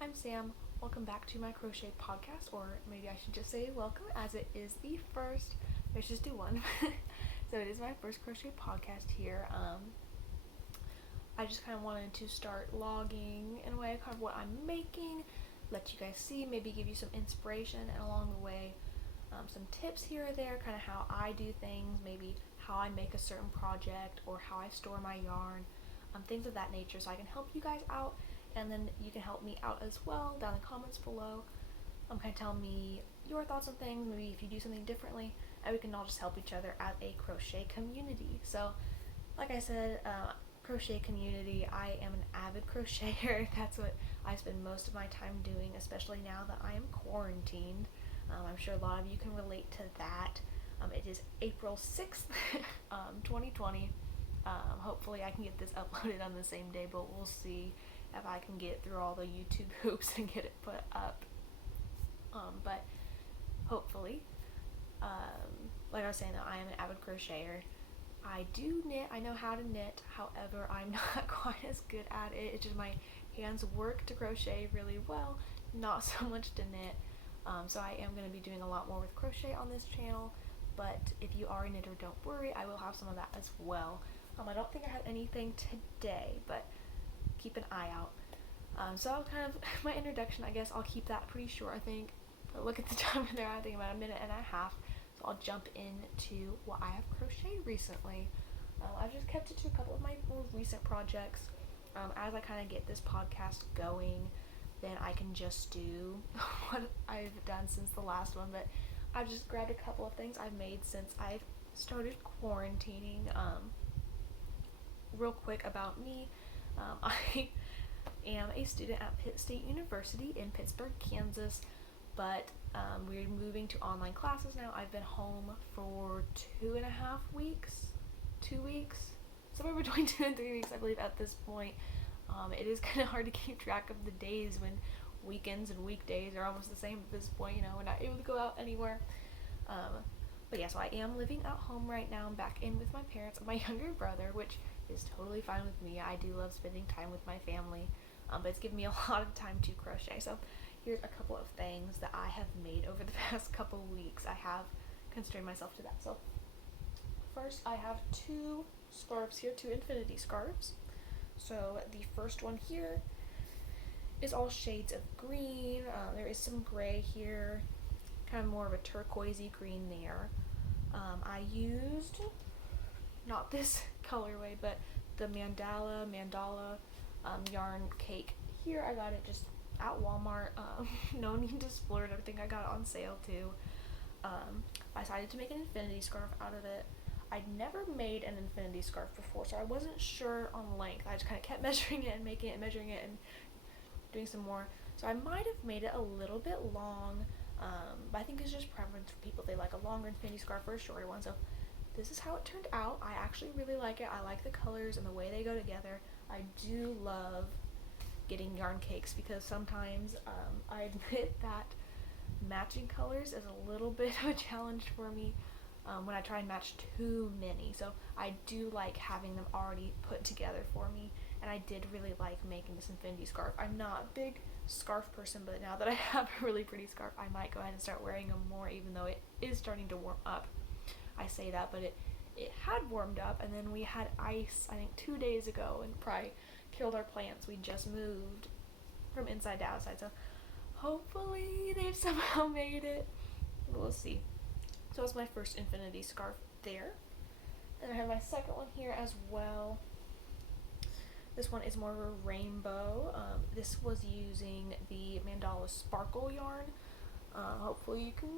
I'm Sam. Welcome back to my crochet podcast, or maybe I should just say welcome, as it is the first. Let's just do one. So it is my first crochet podcast here. I just kind of wanted to start logging in a way, kind of what I'm making, let you guys see, maybe give you some inspiration, and along the way, some tips here or there, kind of how I do things, maybe how I make a certain project, or how I store my yarn, things of that nature, so I can help you guys out, and then you can help me out as well down in the comments below. Kind of tell me your thoughts on things, maybe if you do something differently, and we can all just help each other as a crochet community. So, like I said, crochet community, I am an avid crocheter. That's what I spend most of my time doing, especially now that I am quarantined. I'm sure a lot of you can relate to that. It is April 6th, 2020. Hopefully I can get this uploaded on the same day, but we'll see if I can get through all the YouTube hoops and get it put up. But hopefully, like I was saying, though, I am an avid crocheter. I do knit. I know how to knit. However, I'm not quite as good at it. It's just my hands work to crochet really well, not so much to knit. So I am going to be doing a lot more with crochet on this channel. But if you are a knitter, don't worry. I will have some of that as well. I don't think I have anything today, but keep an eye out. So I'll kind of, my introduction, I guess I'll keep that pretty short, I think. But look at the time there, I think about a minute and a half. So I'll jump into what I have crocheted recently. I've just kept it to a couple of my more recent projects. As I kind of get this podcast going, then I can just do what I've done since the last one. But I've just grabbed a couple of things I've made since I've started quarantining. Real quick about me, I am a student at Pitt State University in Pittsburgh, Kansas, but we're moving to online classes now. I've been home for 2.5 weeks, 2 weeks, somewhere between 2 and 3 weeks, I believe, at this point. It is kind of hard to keep track of the days when weekends and weekdays are almost the same at this point. We're not able to go out anywhere. But yeah, so I am living at home right now. I'm back in with my parents and my younger brother, which is totally fine with me. I do love spending time with my family, but it's given me a lot of time to crochet. So here's a couple of things that I have made over the past couple weeks. I have constrained myself to that. So first, I have 2 scarves here, 2 infinity scarves. So the first one here is all shades of green. There is some gray here, kind of more of a turquoisey green there. I used not this colorway, but the mandala yarn cake here. I got it just at Walmart. No need to splurge. I think I got it on sale too. I decided to make an infinity scarf out of it. I'd never made an infinity scarf before, so I wasn't sure on length. I just kind of kept measuring it and making it and measuring it and doing some more. So I might have made it a little bit long, but I think it's just preference for people. They like a longer infinity scarf or a shorter one. So this is how it turned out. I actually really like it. I like the colors and the way they go together. I do love getting yarn cakes because sometimes I admit that matching colors is a little bit of a challenge for me when I try and match too many. So I do like having them already put together for me, and I did really like making this infinity scarf. I'm not a big scarf person, but now that I have a really pretty scarf, I might go ahead and start wearing them more, even though it is starting to warm up. I say that, but it had warmed up, and then we had ice, I think 2 days ago, and probably killed our plants. We just moved from inside to outside, so hopefully they've somehow made it. We'll see. So that's my first infinity scarf there. And I have my second one here as well. This one is more of a rainbow. This was using the mandala sparkle yarn. Hopefully you can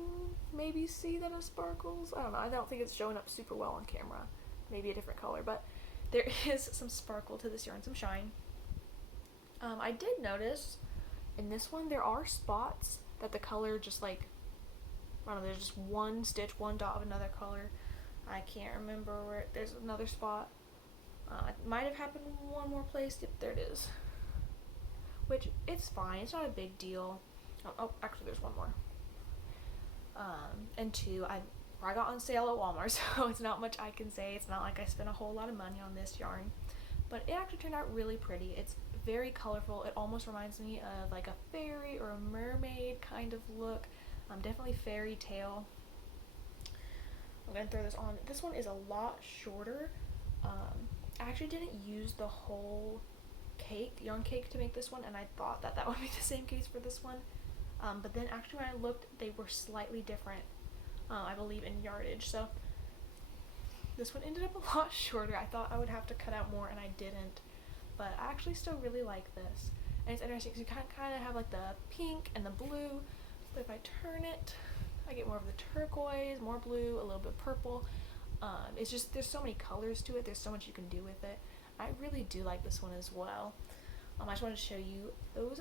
maybe see that it sparkles. I don't know. I don't think it's showing up super well on camera. Maybe a different color, but there is some sparkle to this yarn, some shine. I did notice in this one there are spots that the color just like, I don't know, there's just one stitch, one dot of another color. I can't remember where, there's another spot. It might have happened in one more place. Yep, there it is. Which, it's fine. It's not a big deal. Oh, actually, there's one more. And 2, I got on sale at Walmart, so it's not much I can say. It's not like I spent a whole lot of money on this yarn. But it actually turned out really pretty. It's very colorful. It almost reminds me of like a fairy or a mermaid kind of look. Definitely fairy tale. I'm gonna throw this on. This one is a lot shorter. I actually didn't use the whole yarn cake to make this one, and I thought that would be the same case for this one. But then actually when I looked, they were slightly different, I believe, in yardage. So this one ended up a lot shorter. I thought I would have to cut out more, and I didn't. But I actually still really like this. And it's interesting because you kind of have like the pink and the blue, but if I turn it, I get more of the turquoise, more blue, a little bit purple. It's just, there's so many colors to it. There's so much you can do with it. I really do like this one as well. I just wanted to show you those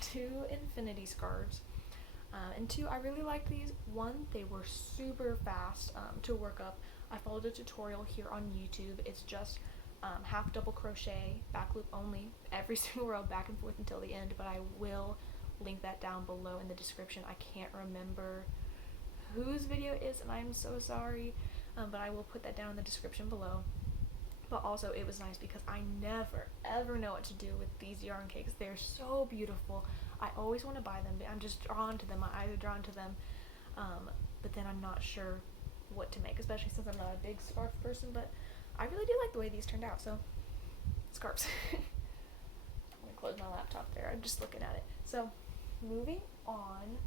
two infinity scarves. And two, I really like these. One, they were super fast to work up. I followed a tutorial here on YouTube. It's just half double crochet, back loop only, every single row back and forth until the end, but I will link that down below in the description. I can't remember whose video it is, and I'm so sorry, but I will put that down in the description below. But also, it was nice because I never ever know what to do with these yarn cakes. They're so beautiful. I always want to buy them, but I'm just drawn to them. My eyes are drawn to them, but then I'm not sure what to make, especially since I'm not a big scarf person. But I really do like the way these turned out. So scarves. I'm gonna close my laptop there. I'm just looking at it. So moving on,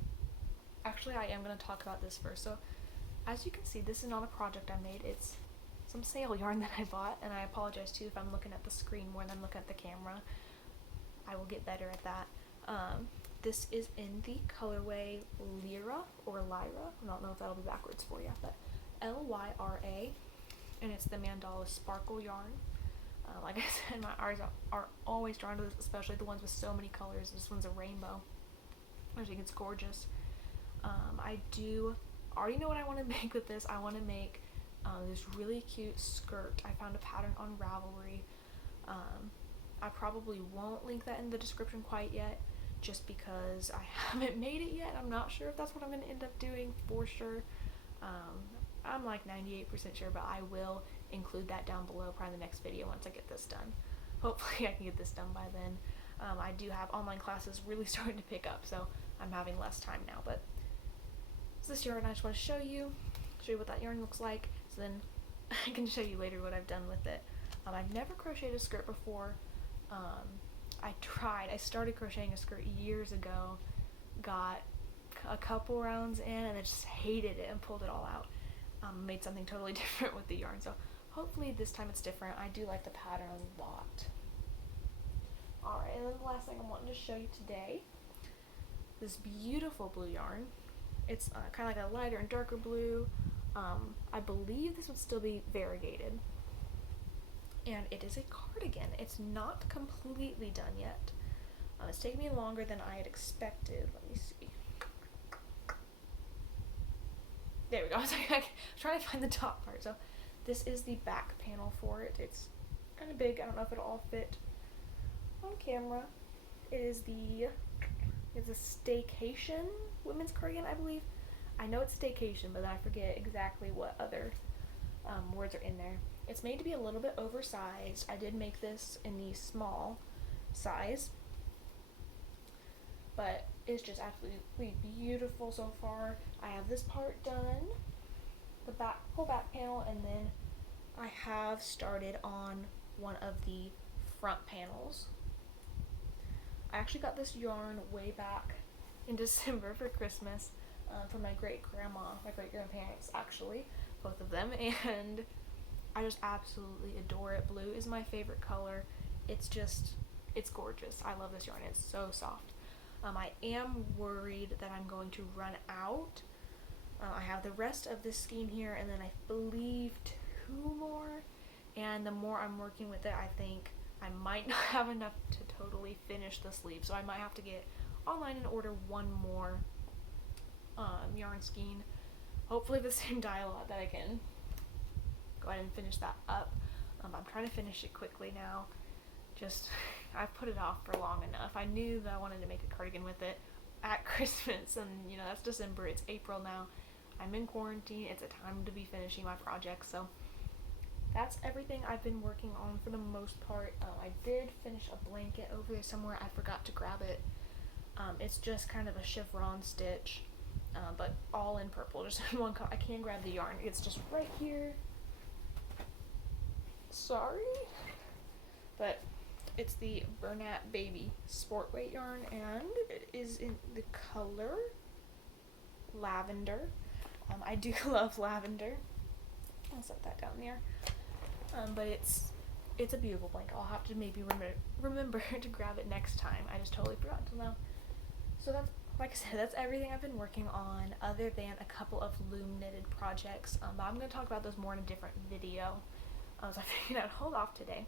actually I am going to talk about this first. So as you can see, this is not a project I made. It's some sale yarn that I bought, and I apologize too if I'm looking at the screen more than looking at the camera. I will get better at that. This is in the colorway Lyra or Lyra. I don't know if that'll be backwards for you, but Lyra, and it's the mandala sparkle yarn. Like I said, my eyes are always drawn to this, especially the ones with so many colors. This one's a rainbow. I think it's gorgeous. I do already know what I want to make with this. I want to make this really cute skirt. I found a pattern on Ravelry. I probably won't link that in the description quite yet, just because I haven't made it yet. I'm not sure if that's what I'm going to end up doing for sure. I'm like 98% sure, but I will include that down below probably in the next video once I get this done. Hopefully I can get this done by then. I do have online classes really starting to pick up, so I'm having less time now. But this yarn I just want to show you what that yarn looks like, so then I can show you later what I've done with it. I've never crocheted a skirt before. I started crocheting a skirt years ago, got a couple rounds in, and I just hated it and pulled it all out. Made something totally different with the yarn, so hopefully this time it's different. I do like the pattern a lot. Alright, and then the last thing I'm wanting to show you today, this beautiful blue yarn. It's kind of like a lighter and darker blue. I believe this would still be variegated. And it is a cardigan. It's not completely done yet. It's taken me longer than I had expected. Let me see. There we go. I was trying to find the top part. So this is the back panel for it. It's kind of big. I don't know if it'll all fit on camera. It's a staycation women's cardigan, I believe. I know it's staycation, but then I forget exactly what other words are in there. It's made to be a little bit oversized. I did make this in the small size, but it's just absolutely beautiful so far. I have this part done, the whole back panel, and then I have started on one of the front panels. I actually got this yarn way back in December for Christmas from my great-grandparents, actually, both of them, and I just absolutely adore it. Blue is my favorite color. It's gorgeous. I love this yarn. It's so soft. I am worried that I'm going to run out. I have the rest of this skein here, and then I believe 2 more, and the more I'm working with it, I think I might not have enough to totally finish the sleeve, so I might have to get online and order 1 more yarn skein, hopefully the same dye lot, that I can go ahead and finish that up. I'm trying to finish it quickly now. I've put it off for long enough. I knew that I wanted to make a cardigan with it at Christmas, and that's December. It's April now. I'm in quarantine. It's a time to be finishing my project, so that's everything I've been working on for the most part. I did finish a blanket over there somewhere. I forgot to grab it. It's just kind of a chiffon stitch, but all in purple, just in one color. I can't grab the yarn. It's just right here. Sorry. But it's the Bernat Baby Sport Weight yarn, and it is in the color lavender. I do love lavender. I'll set that down there. But it's a beautiful blanket. I'll have to maybe remember to grab it next time. I just totally forgot until now. So that's, like I said, that's everything I've been working on, other than a couple of loom knitted projects. But I'm going to talk about those more in a different video. So I figured I'd hold off today.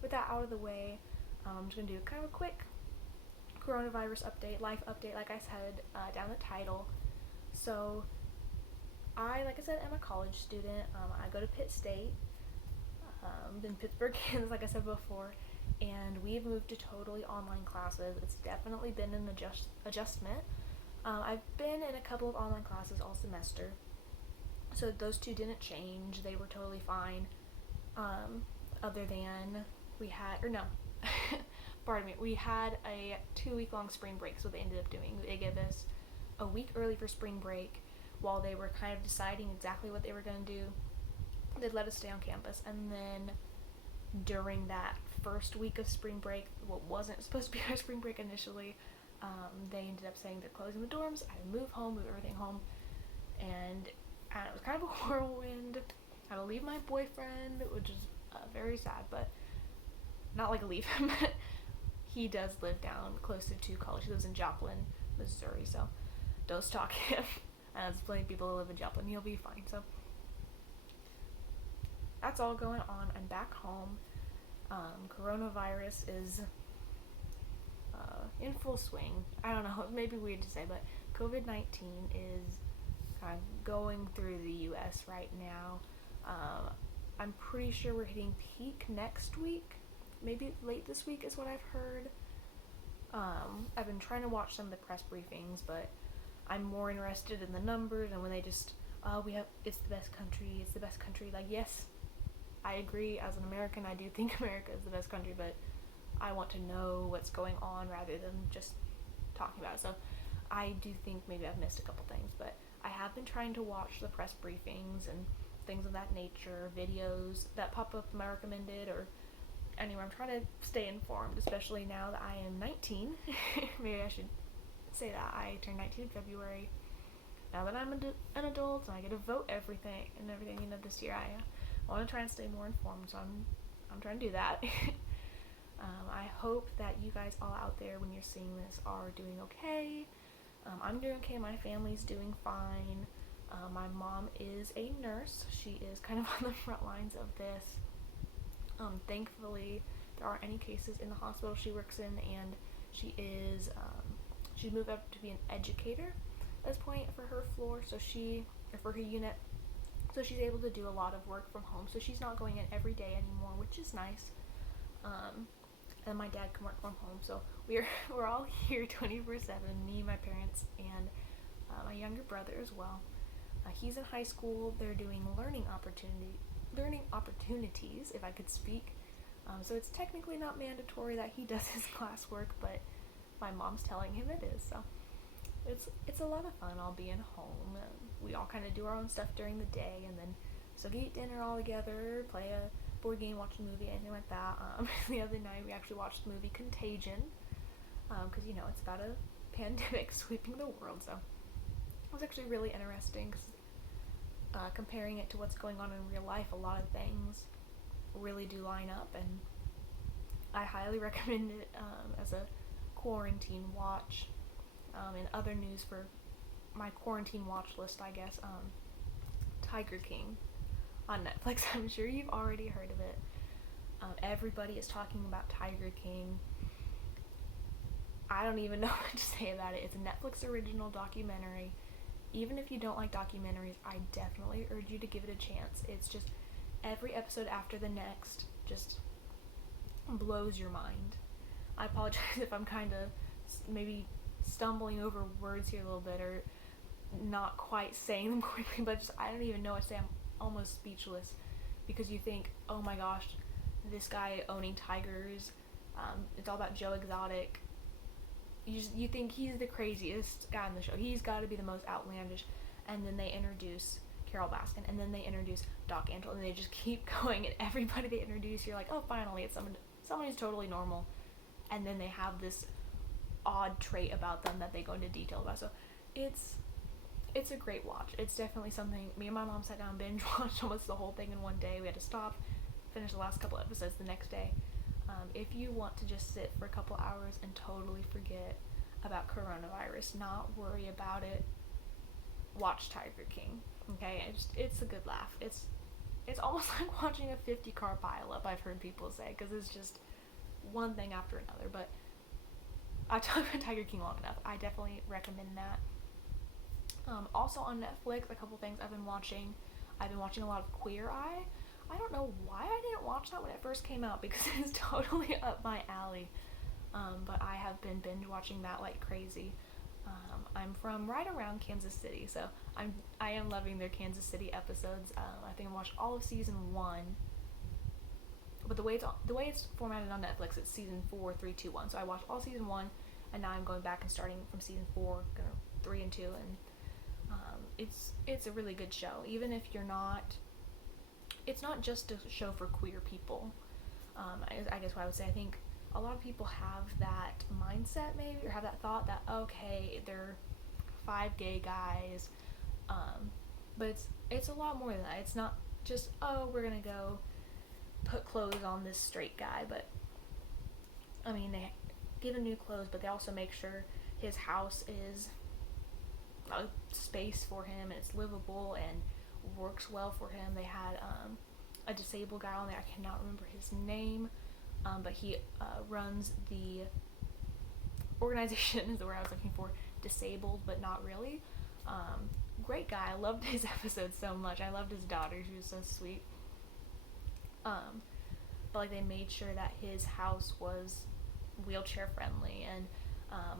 With that out of the way, I'm just going to do kind of a quick coronavirus update, life update, like I said down the title. So like I said, am a college student. I go to Pitt State in Pittsburgh, Kansas, like I said before, and we've moved to totally online classes. It's definitely been an adjustment. I've been in a couple of online classes all semester, so those two didn't change. They were totally fine, other than we had a 2-week long spring break. So they ended up doing, they gave us a week early for spring break while they were kind of deciding exactly what they were going to do. They'd let us stay on campus, and then during that first week of spring break, what wasn't supposed to be our spring break initially, they ended up saying they're closing the dorms. I had to move home, move everything home, and it was kind of a whirlwind. I had to leave my boyfriend, which is very sad, but not like leave him. He does live down closer to college. He lives in Joplin, Missouri, so don't stalk him. And there's plenty of people who live in Joplin. He'll be fine. So that's all going on. I'm back home. Coronavirus is in full swing. I don't know, it may be weird to say, but COVID-19 is kind of going through the U.S. right now. I'm pretty sure we're hitting peak next week. Maybe late this week is what I've heard. I've been trying to watch some of the press briefings, but I'm more interested in the numbers, and when they just, it's the best country. Like, yes, I agree. As an American, I do think America is the best country, but I want to know what's going on rather than just talking about it. So I do think maybe I've missed a couple things, but I have been trying to watch the press briefings and things of that nature, videos that pop up in my recommended, or anyway, I'm trying to stay informed, especially now that I am 19. Maybe I should say that I turned 19 in February. Now that I'm an adult and I get to vote everything, this year, I want to try and stay more informed, so I'm trying to do that. I hope that you guys all out there, when you're seeing this, are doing okay. I'm doing okay. My family's doing fine. My mom is a nurse. She is kind of on the front lines of this. Thankfully, there aren't any cases in the hospital she works in, and she is, she's moved up to be an educator at this point for her floor, for her unit, so she's able to do a lot of work from home, so she's not going in every day anymore, which is nice. And my dad can work from home, so we're all here 24/7, me, my parents, and my younger brother as well. He's in high school. They're doing learning opportunities, if I could speak. So it's technically not mandatory that he does his classwork, but my mom's telling him it is. So it's a lot of fun all being home. We all kind of do our own stuff during the day, and then so eat dinner all together, play a board game, watch a movie, anything like that. The other night we actually watched the movie Contagion, because it's about a pandemic sweeping the world. So it was actually really interesting, because comparing it to what's going on in real life, a lot of things really do line up, and I highly recommend it as a quarantine watch. In other news for my quarantine watch list, I guess, Tiger King on Netflix. I'm sure you've already heard of it. Everybody is talking about Tiger King. I don't even know what to say about it. It's a Netflix original documentary. Even if you don't like documentaries, I definitely urge you to give it a chance. It's just every episode after the next just blows your mind. I apologize if I'm kind of maybe stumbling over words here a little bit, or not quite saying them quickly, but I don't even know what to say. I'm almost speechless. because you think, oh my gosh, this guy owning tigers, it's all about Joe Exotic. You think he's the craziest guy in the show. He's got to be the most outlandish. And then they introduce Carol Baskin, and then they introduce Doc Antle, and they just keep going. And everybody they introduce, you're like, oh, finally, it's someone who's totally normal. And then they have this odd trait about them that they go into detail about. So it's a great watch. It's definitely something. Me and my mom sat down, binge watched almost the whole thing in one day. We had to stop, finish the last couple episodes the next day. If you want to just sit for a couple hours and totally forget about coronavirus, not worry about it, watch Tiger King. Okay, it's a good laugh. It's almost like watching a 50-car pileup, I've heard people say, because it's just one thing after another. But I talked about Tiger King long enough. I definitely recommend that. Also on Netflix, a couple things I've been watching. I've been watching a lot of Queer Eye. I don't know why I didn't watch that when it first came out, because it's totally up my alley. But I have been binge watching that like crazy. I'm from right around Kansas City, so I am loving their Kansas City episodes. I think I watched all of season 1, but the way it's formatted on Netflix, it's season 4, 3, 2, 1. So I watched all season 1, and now I'm going back and starting from season 4, 3 and 2, and it's a really good show. Even if you're not, it's not just a show for queer people. I guess what I would say, I think a lot of people have that mindset maybe, or have that thought that, okay, they're 5 gay guys, but it's a lot more than that. It's not just, oh, we're gonna go put clothes on this straight guy, but I mean, they give him new clothes, but they also make sure his house is a space for him, and it's livable and works well for him. They had a disabled guy on there. I cannot remember his name, but he runs the organization is the word I was looking for, Disabled But Not Really. Great guy. I loved his episode so much. I loved his daughter. She was so sweet. But like, they made sure that his house was wheelchair friendly, and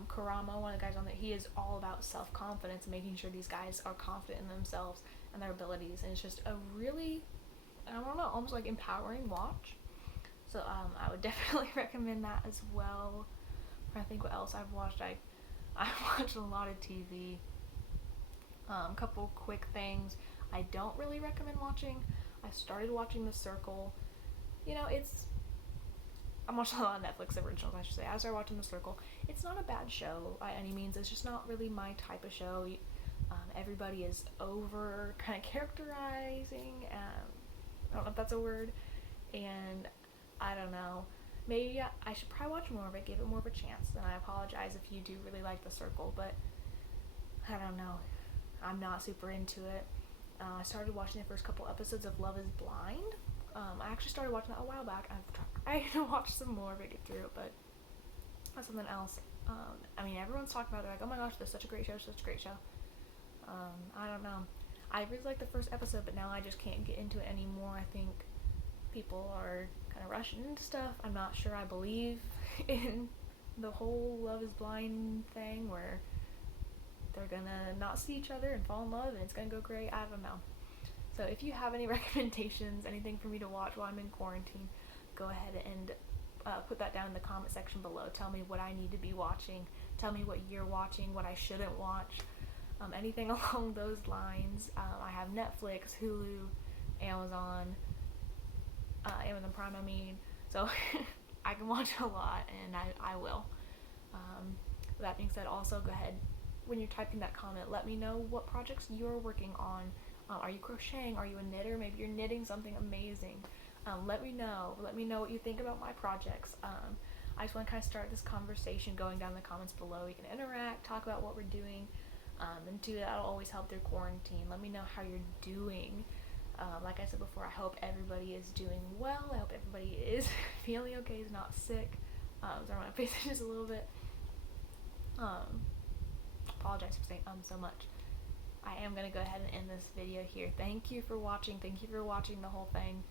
Karama, one of the guys on there, he is all about self-confidence and making sure these guys are confident in themselves and their abilities, and it's just a really, I don't know, almost like empowering watch. So I would definitely recommend that as well. I think what else I've watched. I watched a lot of TV. A couple quick things I don't really recommend watching. I started watching The Circle. You know, I'm watching a lot of Netflix originals, I should say. I started watching The Circle. It's not a bad show by any means. It's just not really my type of show. Everybody is over kind of characterizing. I don't know if that's a word. And I don't know. Maybe I should probably watch more of it, give it more of a chance. And I apologize if you do really like The Circle, but I don't know. I'm not super into it. I started watching the first couple episodes of Love is Blind. I actually started watching that a while back. I need to watch some more of it, get through it, but that's something else. I mean, everyone's talking about it, like, oh my gosh, this is such a great show, such a great show. I don't know. I really liked the first episode, but now I just can't get into it anymore. I think people are kind of rushing into stuff. I'm not sure I believe in the whole Love is Blind thing, where they're gonna not see each other and fall in love and it's gonna go great. I don't know. So if you have any recommendations, anything for me to watch while I'm in quarantine, go ahead and put that down in the comment section below. Tell me what I need to be watching. Tell me what you're watching, what I shouldn't watch. Anything along those lines. I have Netflix, Hulu, Amazon Prime, I mean. So I can watch a lot, and I will. With that being said, also go ahead, when you're typing that comment, let me know what projects you're working on. Are you crocheting? Are you a knitter? Maybe you're knitting something amazing. Let me know. Let me know what you think about my projects. I just want to kind of start this conversation going down in the comments below. You can interact, talk about what we're doing, and do that. That'll always help through quarantine. Let me know how you're doing. Like I said before, I hope everybody is doing well. I hope everybody is feeling okay, is not sick. Sorry, my face is just a little bit. Apologize for saying so much. I am going to go ahead and end this video here. Thank you for watching. Thank you for watching the whole thing.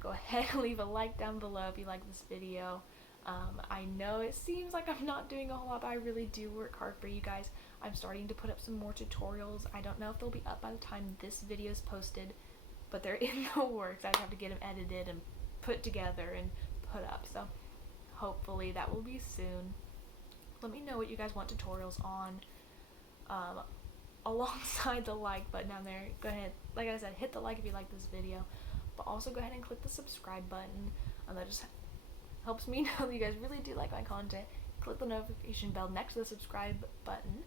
Go ahead and leave a like down below if you like this video. I know it seems like I'm not doing a whole lot, but I really do work hard for you guys. I'm starting to put up some more tutorials. I don't know if they'll be up by the time this video is posted, but they're in the works. I just have to get them edited and put together and put up, so hopefully that will be soon. Let me know what you guys want tutorials on, alongside the like button down there. Go ahead, like I said, hit the like if you like this video, but also go ahead and click the subscribe button. That just helps me know that you guys really do like my content. Click the notification bell next to the subscribe button.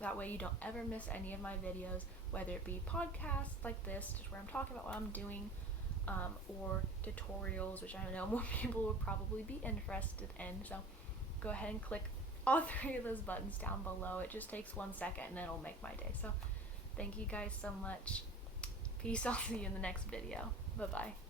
That way you don't ever miss any of my videos, whether it be podcasts like this, just where I'm talking about what I'm doing, or tutorials, which I know more people will probably be interested in. So go ahead and click all 3 of those buttons down below. It just takes 1 second and it'll make my day. So thank you guys so much. Peace. I'll see you in the next video. Bye bye.